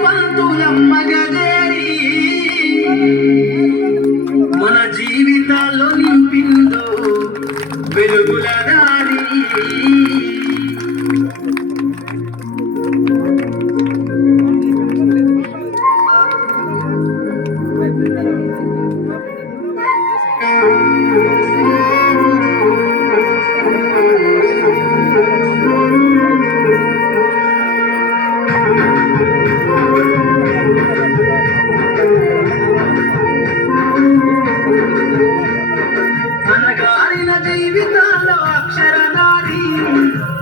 పంతులమ్మ గదేరి మన జీవితాల్లో నింపిందో వెలుగుల దారి. అనగారిన జీవితాల్లో అక్షరధారి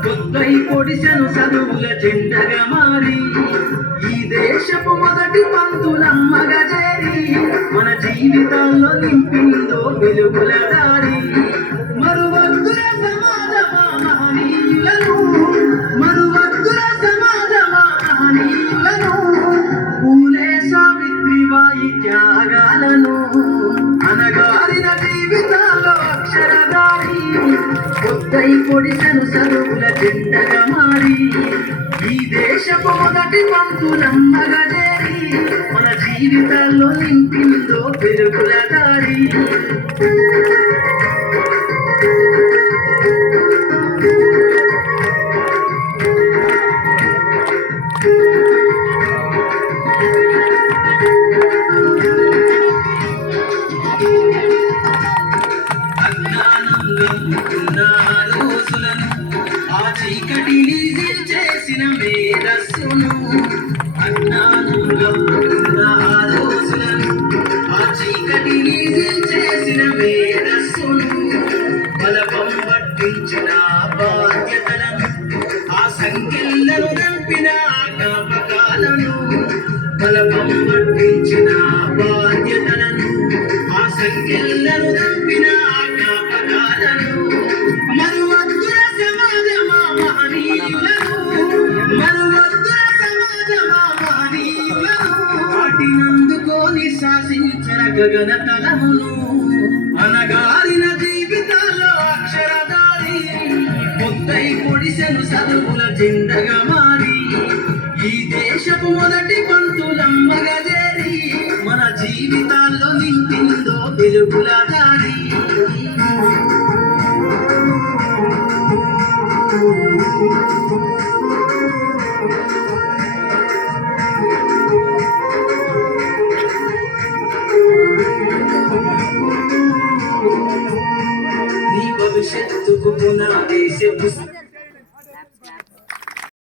కొత్తై పొడిసెను చదువుల జెండగా మారి ఈ దేశపు మొదటి పంతులమ్మగా చేరి మన జీవితాల్లో నింపిందో వెలుగుల దారి. మరువద్దుల సమాజమా మహనీయులను, మరువద్దుల సమాజమా మహనీయులను, పూలే సావిత్రిబాయి త్యాగాలను. అనగారిన జీవితాల్లో అక్షరధారి కొత్తై పొడిసెను చదువుల జెండగా మారి ఈ దేశపు మొదటి పంతులమ్మగా చేరి మన జీవితాల్లో నింపిందో వెలుగుల దారి. రోజులను ఆ చీకటిని చేసిన మేధస్సును, అజ్ఞానంలో ఉన్న ఆ రోజులను ఆ చీకటిని చేసిన మేధస్సును, బలపం పట్టించిన బాధ్యతలను ఆ సంఖ్యలను నంపిన జ్ఞాపకాలను, బలపం పట్టించిన బాధ్యతలను ఆ సంఖ్యలను నంపిన జ్ఞాపకాలను. మరువద్దుల సమాజమా మహనీయులను, మరువద్దుల సమాజమా మహనీయులను, వాటినందుకోని శాసించిన గగన తలమును. అనగారిన జీవితాల్లో అక్షరధారి కొత్తై పొడిసెను చదువుల జెండగా మారి ఈ దేశపు మొదటి పంతులమ్మగా చేరి మన జీవితాల్లో నింపిందో వెలుగుల దారి. నీ భవిష్యత్తుకు పునాదేశ